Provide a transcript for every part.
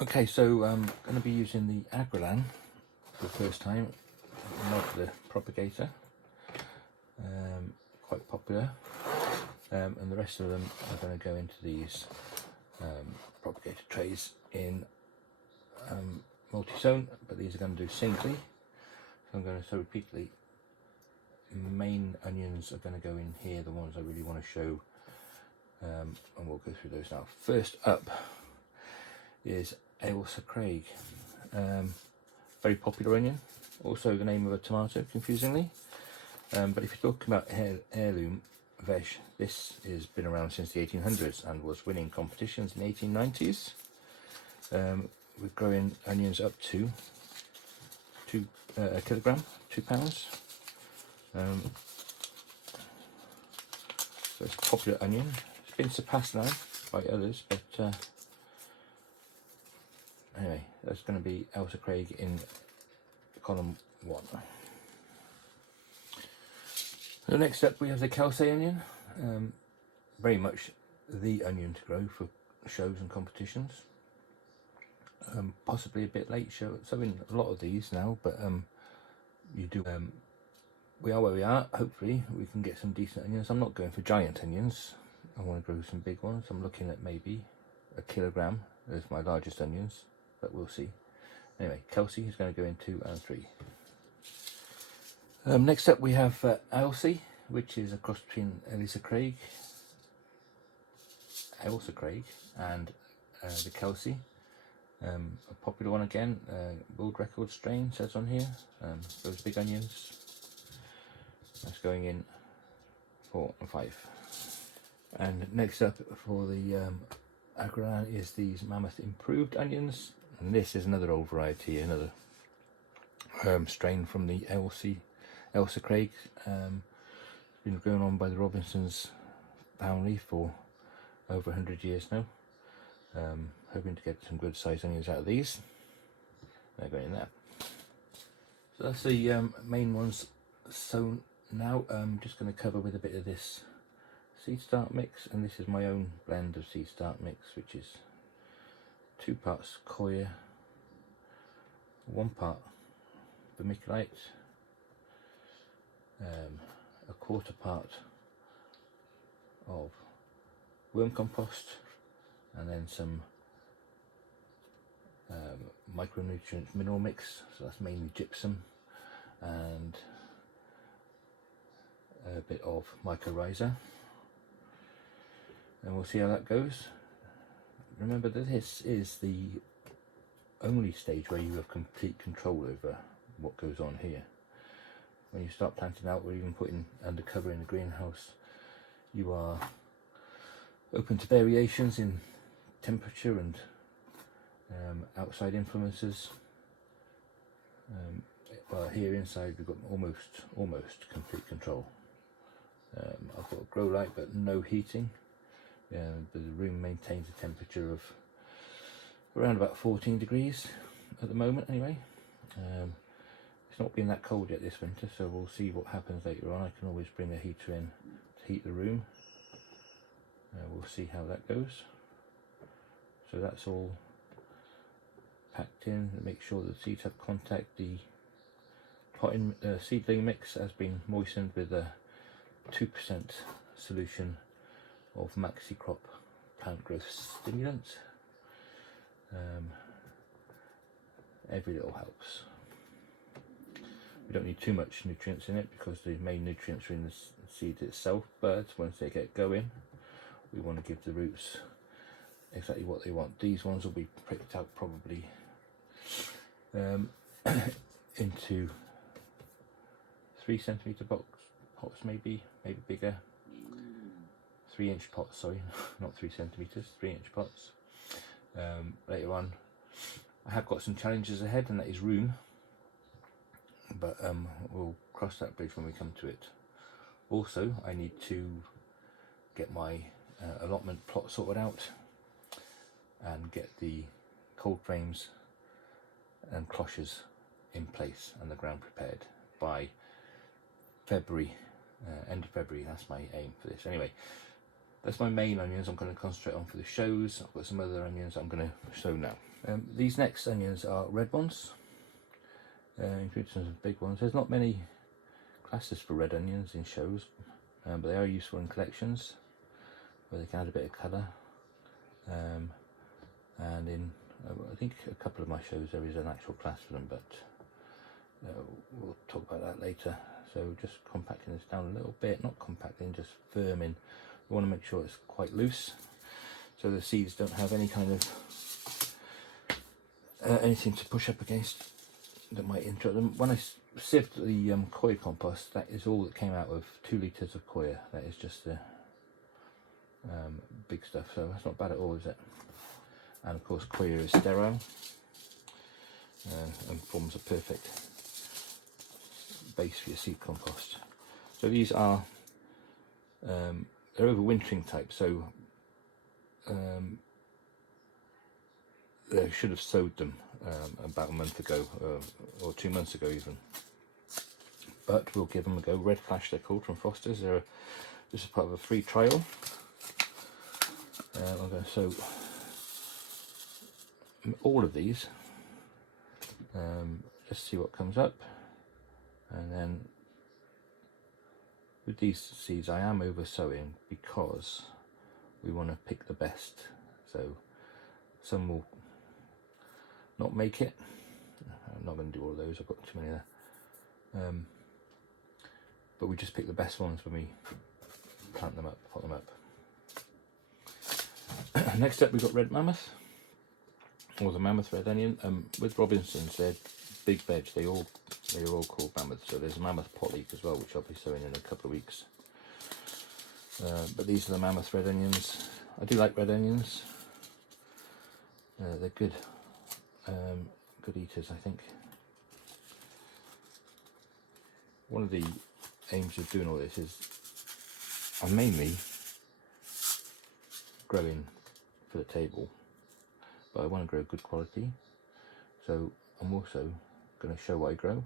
Okay, so I'm going to be using the Agrilan for the first time, not the propagator, quite popular, and the rest of them are going to go into these propagator trays in multi-sown, but these are going to do singly, so I'm going to sow repeatedly. Main onions are going to go in here, the ones I really want to show, and we'll go through those now. First up is Ailsa Craig, very popular onion, also the name of a tomato confusingly, but if you're talking about heirloom veg, this has been around since the 1800s and was winning competitions in the 1890s. We're growing onions up to a kilogram, £2. So it's a popular onion. It's been surpassed now by others, but anyway, that's going to be Ailsa Craig in column 1. So next up we have the Kelsae onion, very much the onion to grow for shows and competitions. Possibly a bit late sowing a lot of these now, but you do. We are where we are. Hopefully we can get some decent onions. I'm not going for giant onions. I want to grow some big ones. I'm looking at maybe a kilogram as my largest onions, but we'll see. Anyway, Kelsae is going to go in 2 and 3. Next up we have Ailsae, which is a cross between Ailsa Craig and the Kelsae. A popular one again, world record strain says on here. Those big onions. That's going in 4 and 5. And next up for the Agrilan is these Mammoth improved onions, and this is another old variety, another strain from the Ailsa Craig. It's been grown on by the Robinsons family for over 100 years now. Hoping to get some good sized onions out of these. They're going in there. So that's the main ones sown now. I'm just going to cover with a bit of this seed start mix, and this is my own blend of seed start mix, which is 2 parts coir, 1 part vermiculite, a 1/4 part of worm compost, and then some micronutrient mineral mix, so that's mainly gypsum and a bit of mycorrhiza, and we'll see how that goes. Remember that this is the only stage where you have complete control over what goes on here. When you start planting out or even putting undercover in the greenhouse, you are open to variations in temperature and outside influences. Well, here inside we've got almost complete control. I've got a grow light but no heating. The room maintains a temperature of around about 14 degrees at the moment anyway. It's not been that cold yet this winter, so we'll see what happens later on. I can always bring a heater in to heat the room. We'll see how that goes. So that's all packed in. Make sure that the seeds have contact. The potting seedling mix has been moistened with a 2% solution of maxi crop plant growth stimulant. Every little helps. We don't need too much nutrients in it because the main nutrients are in the seed itself, but once they get going we want to give the roots exactly what they want. These ones will be pricked out probably into 3cm pots, maybe bigger. 3-inch pots, sorry, not 3 centimeters, 3-inch pots. Later on, I have got some challenges ahead, and that is room, but we'll cross that bridge when we come to it. Also, I need to get my allotment plot sorted out and get the cold frames and cloches in place and the ground prepared by February, end of February. That's my aim for this. Anyway, That's my main onions I'm going to concentrate on for the shows. I've got some other onions I'm going to show now. These next onions are red ones, including some big ones. There's not many classes for red onions in shows, but they are useful in collections where they can add a bit of colour. And in I think a couple of my shows there is an actual class for them, but we'll talk about that later. So just compacting this down a little bit, not compacting, just firming. We want to make sure it's quite loose so the seeds don't have any kind of anything to push up against that might interrupt them. When I sieved the coir compost, that is all that came out of 2 litres of coir. That is just the big stuff, so that's not bad at all, is it? And of course coir is sterile and forms a perfect base for your seed compost. So these are they're overwintering type, so they should have sowed them about a month ago or 2 months ago even, but we'll give them a go. Red Flash they're called, from Foster's. This is part of a free trial. I'm going to sow all of these, just see what comes up, and then with these seeds I am over sowing because we want to pick the best. So some will not make it. I'm not going to do all of those, I've got too many there, but we just pick the best ones when we plant them up, pot them up. Next up we've got red mammoth, or the mammoth red onion. With Robinsons, they're big veg. They are all called mammoth. So there's a mammoth pot leek as well, which I'll be sowing in a couple of weeks. But these are the mammoth red onions. I do like red onions. They're good, good eaters, I think. One of the aims of doing all this is I'm mainly growing for the table, but I want to grow good quality, so I'm also going to show what I grow.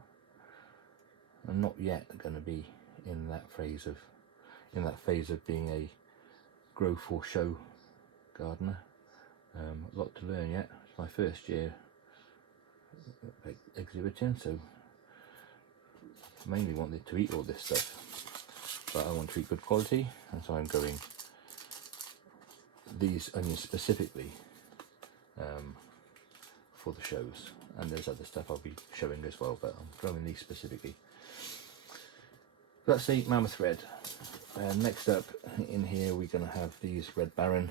I'm not yet going to be in that phase of being a grow for show gardener. A lot to learn yet. It's my first year exhibiting, so I mainly wanted to eat all this stuff, but I want to eat good quality, and so I'm growing these onions specifically for the shows, and there's other stuff I'll be showing as well, but I'm growing these specifically. That's the mammoth red. Next up in here we're going to have these red baron.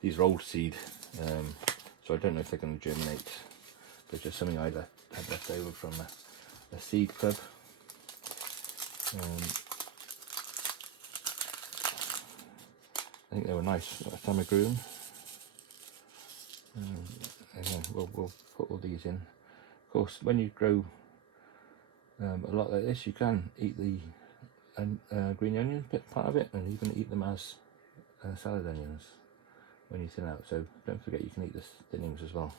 These are old seed, so I don't know if they're going to germinate. They're just something I had left over from a seed club. I think they were nice last time I grew them. Again, we'll put all these in. Of course, when you grow a lot like this, you can eat the green onion part of it, and even eat them as salad onions when you thin out. So don't forget you can eat the thinnings as well.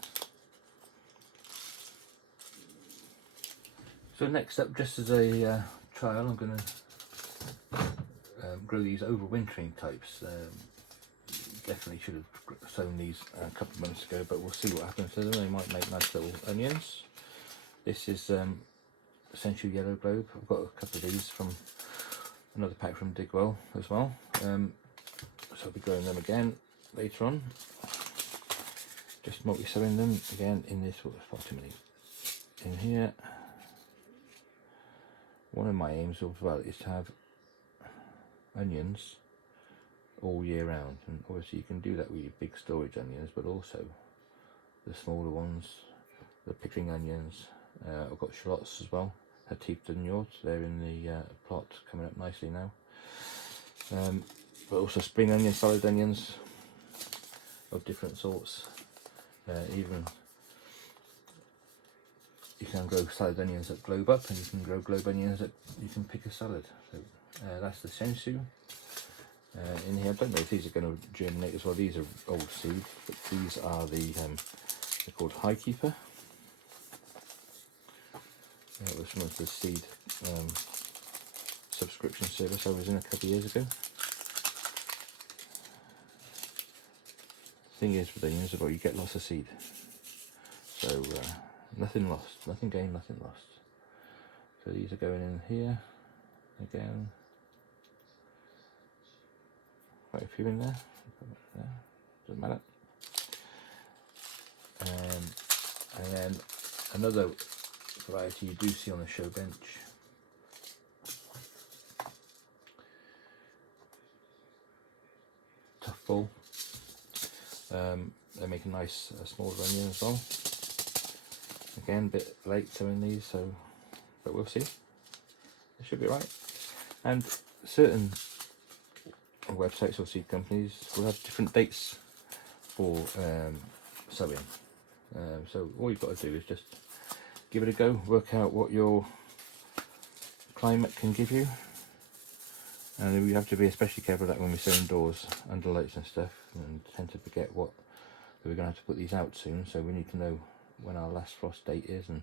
So next up, just as a trial, I'm going to grow these overwintering types. Definitely should have sown these a couple of months ago, but we'll see what happens to them. They might make nice little onions. This is Essential Yellow Globe. I've got a couple of these from another pack from Digwell as well. So I'll be growing them again later on. Just multi-sowing them again in this. Far too many in here. One of my aims as well is to have onions all year round, and obviously you can do that with your big storage onions, but also the smaller ones, the pickling onions. I've got shallots as well, Hatipta and Yort, they're in the plot coming up nicely now. But also spring onions, salad onions of different sorts. Even you can grow salad onions that globe up, and you can grow globe onions that you can pick a salad. So that's the sensu. In here, I don't know if these are going to germinate as well. These are old seed, but these are the they're called High Keeper. It was from the seed subscription service I was in a couple of years ago. thing is with onions about you get lots of seed. So nothing lost, nothing gained, nothing lost. So these are going in here again. Quite a few in there. Doesn't matter. And then another variety you do see on the show bench. Tough Bull. They make a nice smaller onion as well. Again, a bit late sowing these, so but we'll see. It should be right. And certain websites or seed companies will have different dates for sowing. So all you've got to do is just give it a go, work out what your climate can give you. And we have to be especially careful that when we sow indoors under lights and stuff, and tend to forget what we're going to have to put these out soon. So we need to know when our last frost date is, and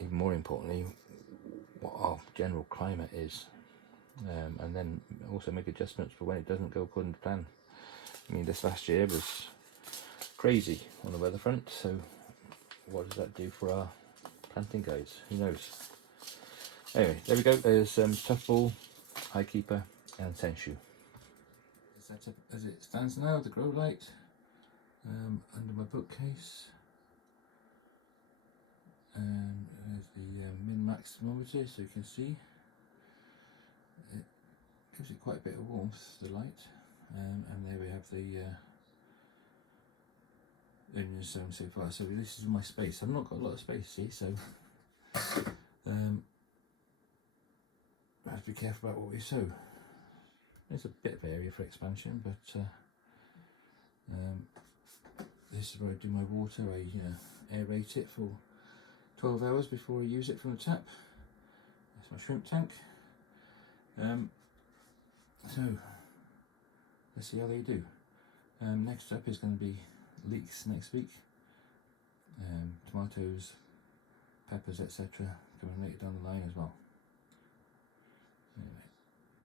even more importantly, what our general climate is. And then also make adjustments for when it doesn't go according to plan. I mean, this last year was crazy on the weather front, so what does that do for our planting guides? Who knows? Anyway, there we go. There's Tough Bull, High Keeper and Senshu. Set up as it stands now, the grow light under my bookcase, and there's the min-max thermometer, so you can see it gives it quite a bit of warmth, the light. And there we have the onions sown so far. So this is my space. I've not got a lot of space, see, so I have to be careful about what we sow. There's a bit of area for expansion, but this is where I do my water. I aerate it for 12 hours before I use it from the tap. That's my shrimp tank. So let's see how they do. Next up is going to be leeks next week. Tomatoes, peppers, etc. coming later down the line as well.